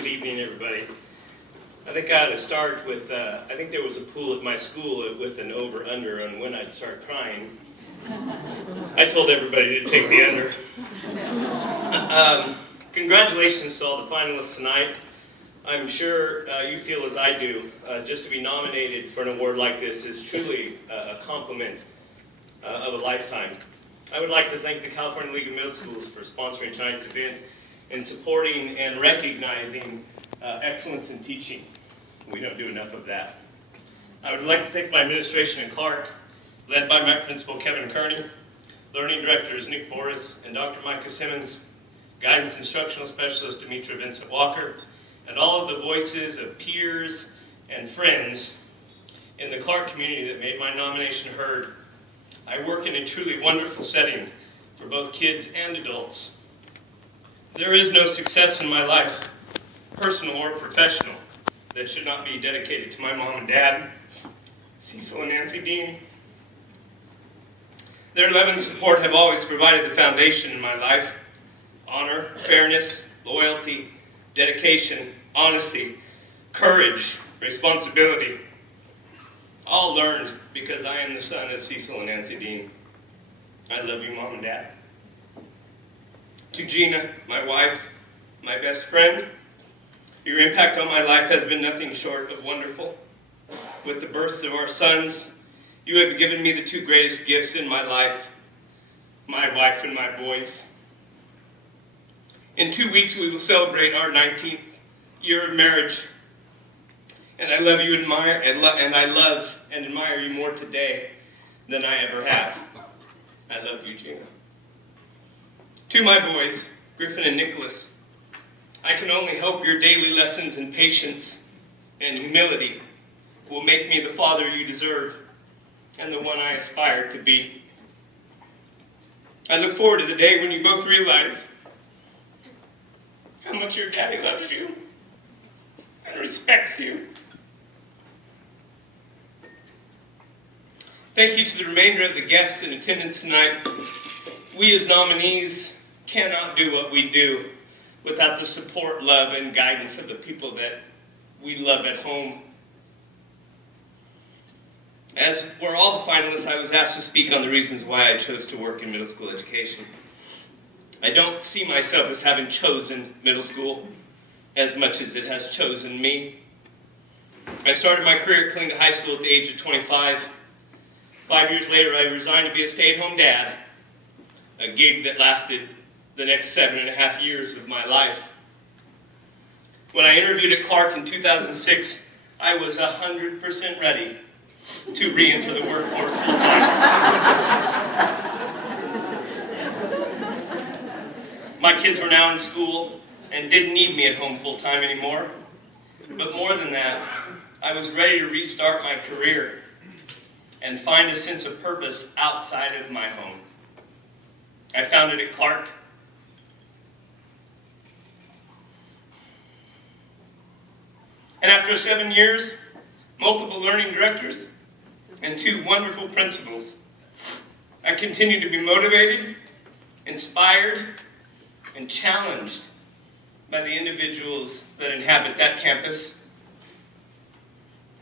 Good evening, everybody. I think I ought to start with, I think there was a pool at my school with an over-under on when I'd start crying. I told everybody to take the under. Congratulations to all the finalists tonight. I'm sure you feel as I do. Just to be nominated for an award like this is truly a compliment of a lifetime. I would like to thank the California League of Middle Schools for sponsoring tonight's event and supporting and recognizing excellence in teaching. We don't do enough of that. I would like to thank my administration in Clark, led by my principal, Kevin Kearney, learning directors, Nick Boris and Dr. Micah Simmons, guidance instructional specialist, Demetra Vincent Walker, and all of the voices of peers and friends in the Clark community that made my nomination heard. I work in a truly wonderful setting for both kids and adults. There is no success in my life, personal or professional, that should not be dedicated to my mom and dad, Cecil and Nancy Dean. Their love and support have always provided the foundation in my life. Honor, fairness, loyalty, dedication, honesty, courage, responsibility. All learned because I am the son of Cecil and Nancy Dean. I love you, Mom and Dad. To Gina, my wife, my best friend, your impact on my life has been nothing short of wonderful. With the birth of our sons, you have given me the two greatest gifts in my life, my wife and my boys. In 2 weeks, we will celebrate our 19th year of marriage. And I love you and I love and admire you more today than I ever have. I love you, Gina. To my boys, Griffin and Nicholas, I can only hope your daily lessons in patience and humility will make me the father you deserve and the one I aspire to be. I look forward to the day when you both realize how much your daddy loves you and respects you. Thank you to the remainder of the guests in attendance tonight. We as nominees cannot do what we do without the support, love, and guidance of the people that we love at home. As were all the finalists, I was asked to speak on the reasons why I chose to work in middle school education. I don't see myself as having chosen middle school as much as it has chosen me. I started my career at Kalinga High School at the age of 25. 5 years later, I resigned to be a stay-at-home dad, a gig that lasted the next 7.5 years of my life. When I interviewed at Clark in 2006, I was 100% ready to re-enter the workforce full-time. My kids were now in school and didn't need me at home full-time anymore. But more than that, I was ready to restart my career and find a sense of purpose outside of my home. I found it at Clark. And after 7 years, multiple learning directors, and 2 wonderful principals, I continue to be motivated, inspired, and challenged by the individuals that inhabit that campus.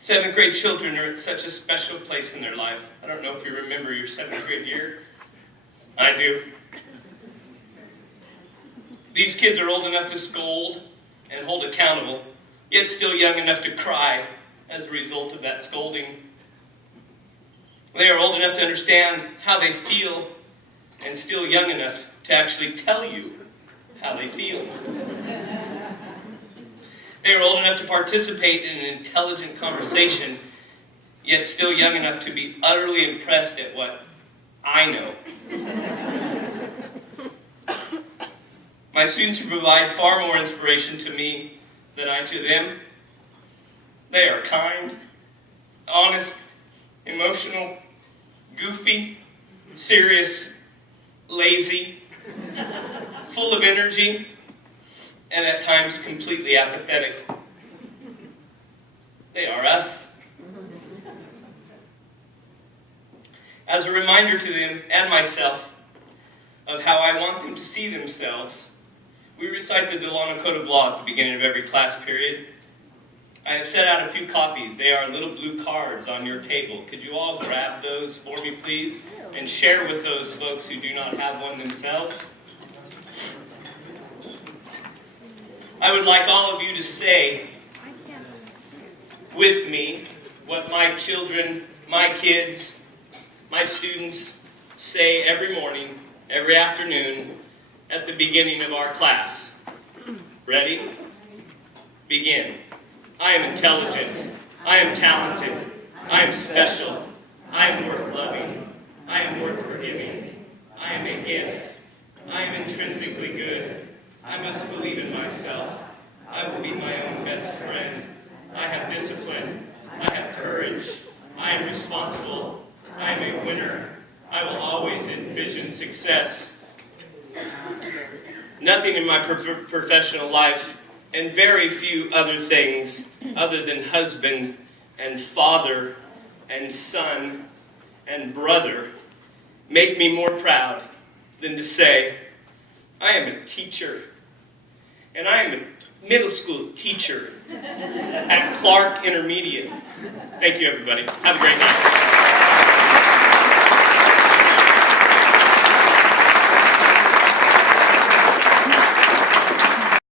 7th grade children are at such a special place in their life. I don't know if you remember your 7th grade year. I do. These kids are old enough to scold and hold accountable, yet still young enough to cry as a result of that scolding. They are old enough to understand how they feel and still young enough to actually tell you how they feel. They are old enough to participate in an intelligent conversation, yet still young enough to be utterly impressed at what I know. My students provide far more inspiration to me than I to them. They are kind, honest, emotional, goofy, serious, lazy, full of energy, and at times completely apathetic. They are us. As a reminder to them and myself of how I want them to see themselves, We recite the Delano Code of Law at the beginning of every class period. I have set out a few copies. They are little blue cards on your table. Could you all grab those for me, please, and share with those folks who do not have one themselves? I would like all of you to say with me what my children, my kids, my students say every morning, every afternoon, at the beginning of our class. Ready? Begin. I am intelligent. I am talented. I am special. I am worth loving. I am worth forgiving. I am a gift. I am intrinsically good. I must believe in myself. I will be my own best friend. I have discipline. I have courage. I am responsible. I am a winner. I will always envision success. Nothing in my professional life, and very few other things other than husband and father and son and brother, make me more proud than to say, I am a teacher, and I am a middle school teacher at Clark Intermediate. Thank you, everybody. Have a great night.